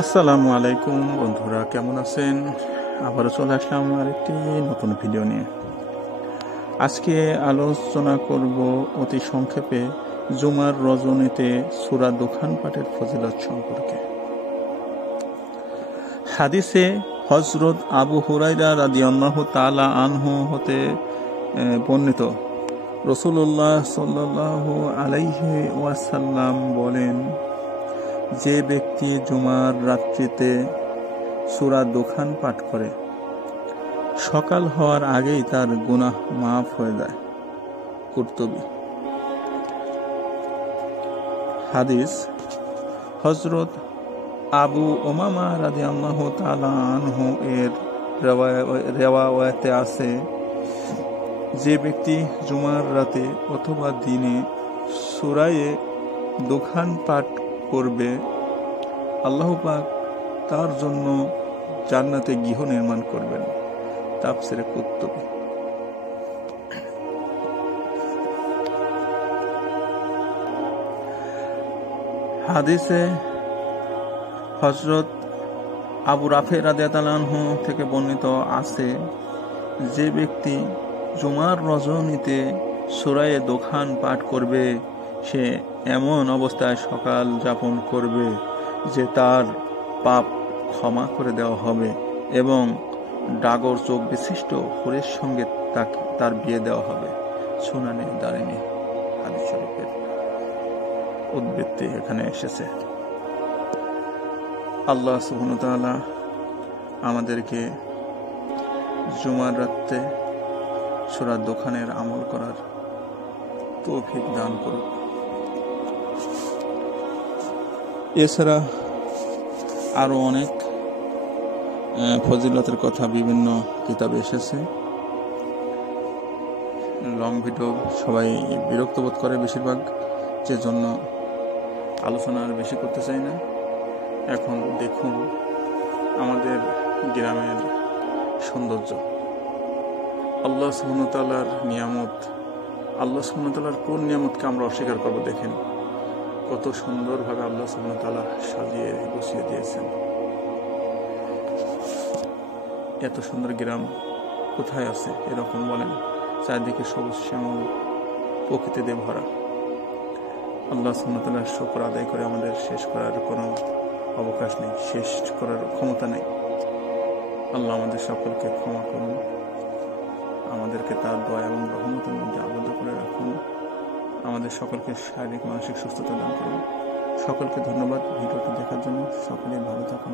আসসালামু আলাইকুম বন্ধুরা, কেমন আছেন? আবারও চলে আসলাম আরেকটি নতুন ভিডিও নিয়ে। আজকে আলোচনা করব অতি সংক্ষেপে জুমার রজনীতে সূরা দুখান পাঠের ফজিলত সম্পর্কে। হাদিসে হযরত আবু হুরায়রা রাদিয়াল্লাহু তাআলা আনহু হতে বর্ণিত, রাসূলুল্লাহ সাল্লাল্লাহু আলাইহি ওয়াসাল্লাম বলেন, যে ব্যক্তি জুমার রাত্রিতে সূরা দুখান পাঠ করে সকাল হওয়ার আগেই তার গুনাহ মাফ হয়ে যায়। কুরতুবী। হাদিস হযরত আবু উমামা রাদিয়াল্লাহু তাআলা আনহু এর রিওয়ায়াতে আছে, যে ব্যক্তি জুমার রাতে অথবা দিনে সূরায়ে দুখান পাঠ করবে, আল্লাহ পাক তার জন্য জান্নাতে গৃহ নির্মাণ করবেন। তাফসীরে কুরতুবী। হাদিসে হযরত আবু রাফি রাদিয়াল্লাহু আনহু থেকে বর্ণিত আছে, যে ব্যক্তি জুমার রজনীতে সূরায়ে দুখান পাঠ করবে সে এমন অবস্থায় সকাল যাপন করবে যে তার পাপ ক্ষমা করে দেওয়া হবে এবং ডাগর চোখ বিশিষ্ট হুরের সঙ্গে তার বিয়ে দেওয়া হবে। সুনানে দারিমি হাদিস শরীফের উদ্ধৃতি এখানে এসেছে। আল্লাহ সুবহানাহু ওয়া তাআলা আমাদেরকে জুমার রাতে সূরা দুখানের আমল করার তৌফিক দান করুন। এছাড়া আরো অনেক ফজিলতের কথা বিভিন্ন কিতাবে এসেছে। লং ভিডিও সবাই বিরক্ত বোধ করে বেশিরভাগ, যে জন্য আলোচনা আর বেশি করতে চাই না। এখন দেখুন আমাদের গ্রামের সৌন্দর্য, আল্লাহ সুবহানাহু ওয়া তাআলার নিয়ামত। আল্লাহ সুবহানাহু ওয়া তাআলার কোন নিয়ামতকে আমরা অস্বীকার করব? দেখেন কত সুন্দরভাবে আল্লাহ সুবহানাহু ওয়া তাআলা সাজিয়ে গুছিয়ে দিয়েছেন। এত সুন্দর গ্রাম কোথায় আছে এরকম বলেন? চারদিকে সবুজ শ্যামল প্রকৃতিতে ভরা। আল্লাহ সুবহানাহু ওয়া তাআলার শুকর আদায় করে আমাদের শেষ করার কোনো অবকাশ নেই, শেষ করার ক্ষমতা নেই। আল্লাহ আমাদের সকলকে ক্ষমা করুন, আমাদেরকে তার দয়া এবং রহমতের মধ্যে আবদ্ধ করে রাখুন, আমাদের সকলকে শারীরিক মানসিক সুস্থতা দান করুন। সকলকে ধন্যবাদ ভিডিওটি দেখার জন্য। সকলেই ভালো থাকুন।